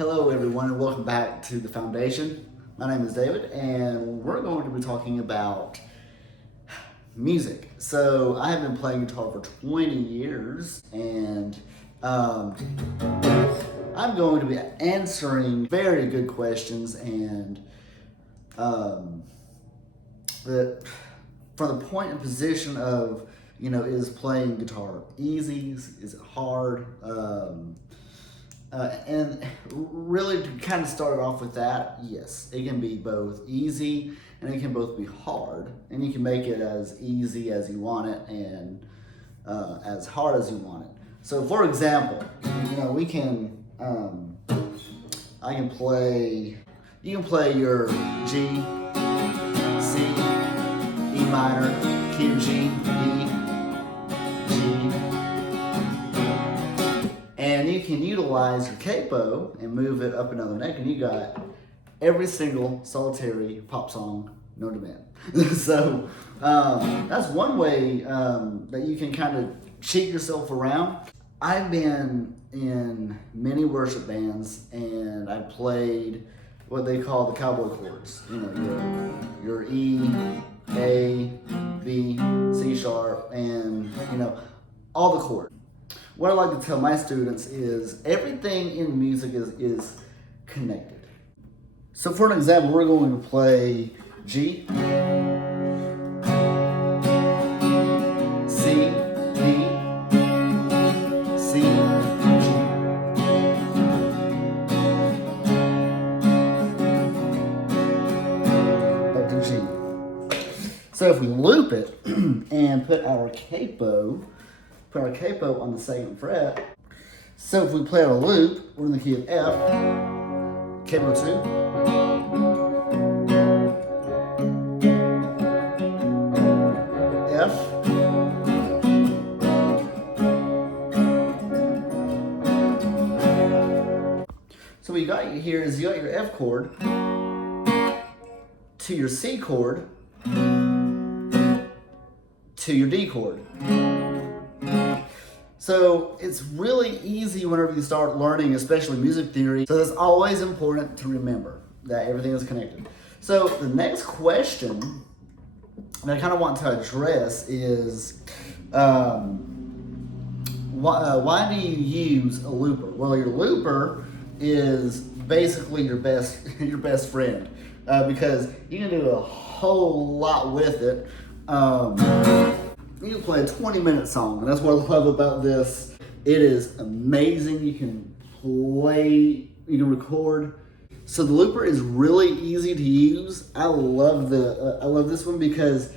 Hello everyone and welcome back to The Foundation. My name is David and we're going to be talking about music. So I have been playing guitar for 20 years and I'm going to be answering very good questions and from the point and position of, is playing guitar easy? Is it hard? And really to kind of start off with that, yes, it can be both easy and it can both be hard, and you can make it as easy as you want it and as hard as you want it. So for example, we can, you can play your G, C, E minor, key of G, E, G, and you can utilize your capo and move it up another neck, and you got every single solitary pop song known to man. So that's one way that you can kind of cheat yourself around. I've been in many worship bands, and I played what they call the cowboy chords. Your E, A, B, C sharp, and all the chords. What I like to tell my students is everything in music is connected. So for an example, we're going to play G, C, D, C, G. Back to G. So if we loop it and put our capo on the second fret. So if we play a loop, we're in the key of F, capo 2, F, so what you got here is you got your F chord to your C chord to your D chord. So it's really easy whenever you start learning, especially music theory. So it's always important to remember that everything is connected. So the next question that I kind of want to address is, why do you use a looper? Well, your looper is basically your best friend because you can do a whole lot with it. You can play a 20-minute song, and that's what I love about this. It is amazing. You can play, you can record. So the looper is really easy to use. I love this one because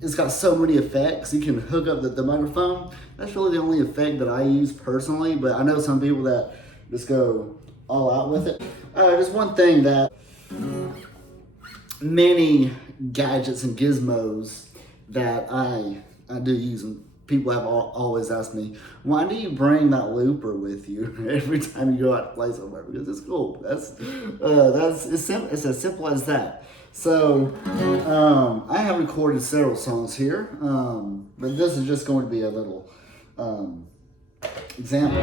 it's got so many effects. You can hook up the microphone. That's really the only effect that I use personally, but I know some people that just go all out with it. Just one thing that many gadgets and gizmos that I do use, and people have always asked me, why do you bring that looper with you every time you go out to play somewhere? Because it's cool. It's as simple as that. So I have recorded several songs here, but this is just going to be a little example.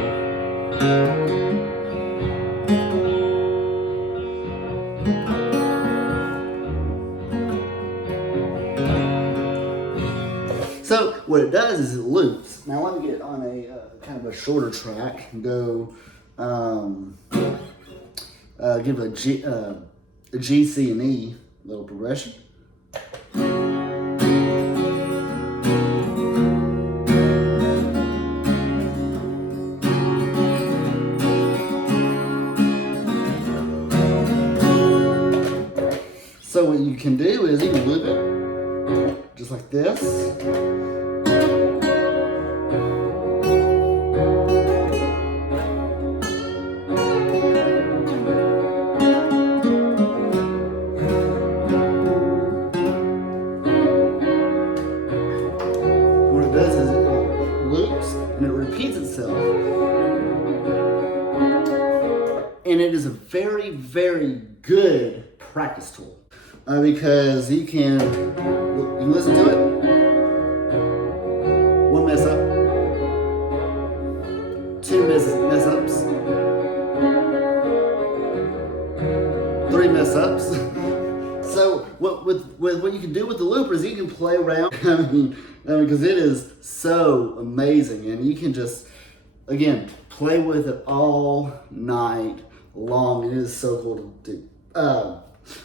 So what it does is it loops. Now let me get on a kind of a shorter track and go give a G, C, and E little progression. So what you can do is you can loop it just like this. What it does is it loops and it repeats itself. And it is a very, very good practice tool. Because you can listen to it. One mess up, two mess ups, very mess ups. So what you can do with the looper is you can play around. I mean, because it is so amazing, and you can just, again, play with it all night long. It is so cool to do.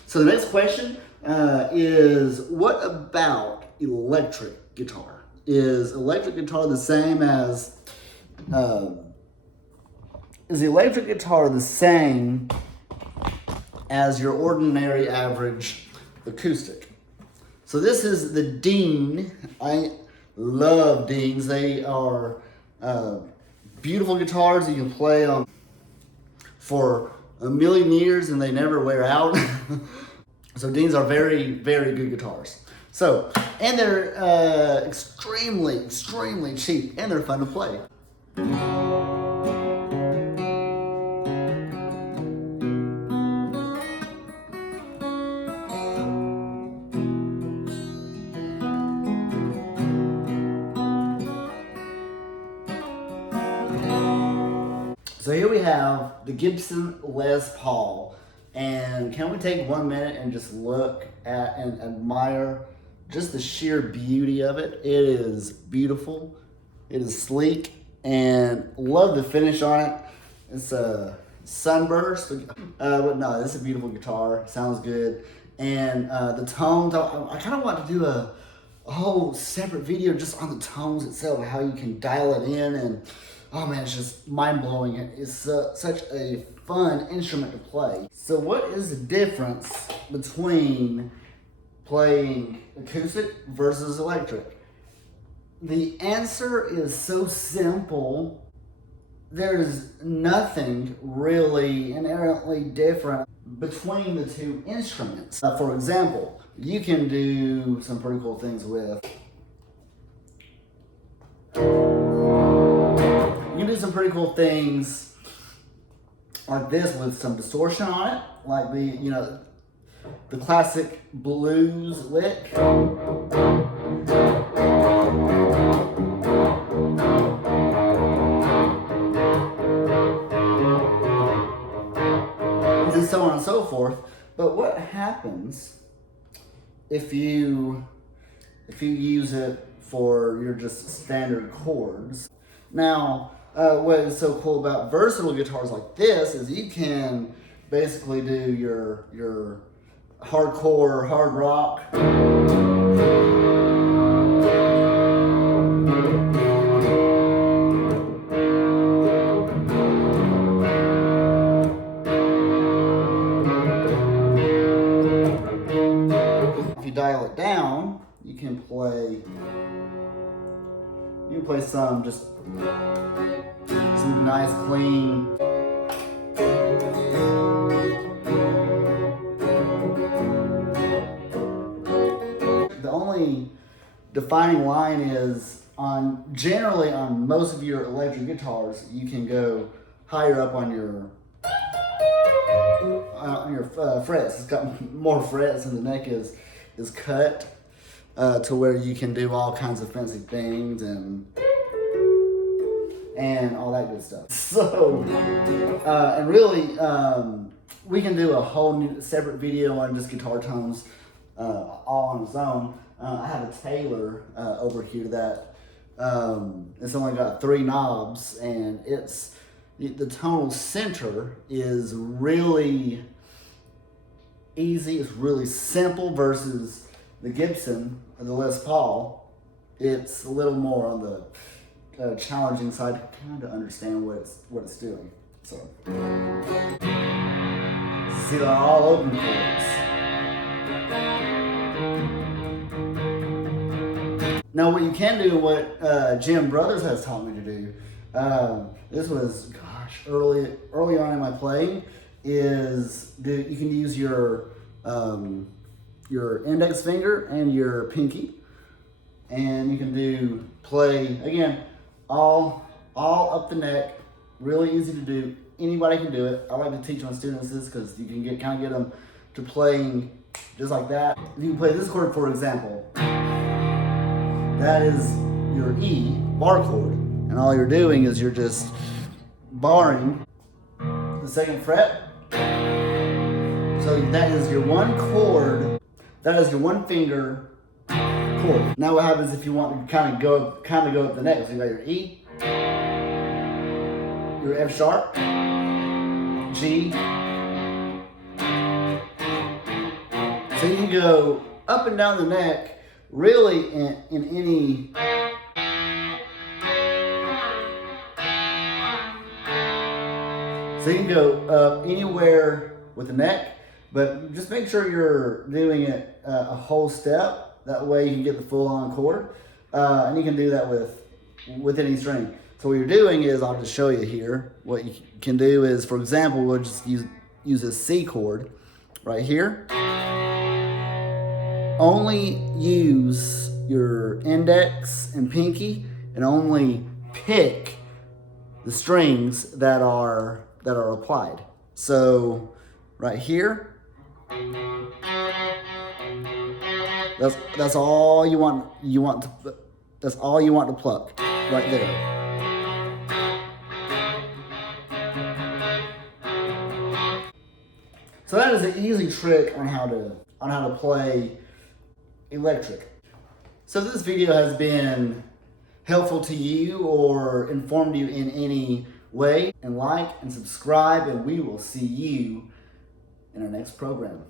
So the next question is, what about electric guitar? Is electric guitar the same as, is the electric guitar the same as your ordinary average acoustic? So this is the Dean. I love Deans. They are beautiful guitars. You can play them for a million years and they never wear out. So Deans are very, very good guitars. So, and they're extremely, extremely cheap, and they're fun to play. So here we have the Gibson Les Paul, and can we take 1 minute and just look at and admire just the sheer beauty of it? It is beautiful, it is sleek, and love the finish on it. It's a sunburst, but no, this is a beautiful guitar, sounds good. And the tones, I kind of want to do a whole separate video just on the tones itself, how you can dial it in, and oh man, it's just mind-blowing. It's such a fun instrument to play. So what is the difference between playing acoustic versus electric? The answer is so simple. There's nothing really inherently different between the two instruments. For example, you can do some pretty cool things with, you can do some pretty cool things like this with some distortion on it, like the classic blues lick. And so on and so forth. But what happens if you use it for your just standard chords? Now, what is so cool about versatile guitars like this is you can basically do your hardcore, hard rock, if you dial it down, you can play some nice clean. The only defining line is generally on most of your electric guitars, you can go higher up on your frets. It's got more frets, and the neck is cut to where you can do all kinds of fancy things and all that good stuff. So, and really, we can do a whole new separate video on just guitar tones all on its own. I have a Taylor over here that it's only got 3 knobs, and the tonal center is really easy. It's really simple versus the Gibson or the Les Paul. It's a little more on the challenging side to kind of understand what it's doing. So, see, they're all open chords. Now, what you can do, what Jim Brothers has taught me to do, this was, gosh, early on in my playing, is you can use your index finger and your pinky, and you can play again all up the neck. Really easy to do. Anybody can do it. I like to teach my students this because you can kind of get them to playing just like that. If you can play this chord, for example, that is your E bar chord, and all you're doing is you're just barring the 2nd fret, So that is your one chord. That is your one finger chord. Now what happens if you want to kind of go up the neck? So you got your E, your F sharp, G. So you can go up and down the neck really in any. So you can go up anywhere with the neck, but just make sure you're doing it a whole step. That way you can get the full on chord. And you can do that with any string. So what you're doing is, I'll just show you here. What you can do is, for example, we'll just use a C chord right here. Only use your index and pinky and only pick the strings that are applied. So right here, that's all you want. That's all you want to pluck right there. So that is an easy trick on how to play electric. So this video has been helpful to you or informed you in any way, and like and subscribe, and we will see you in our next program.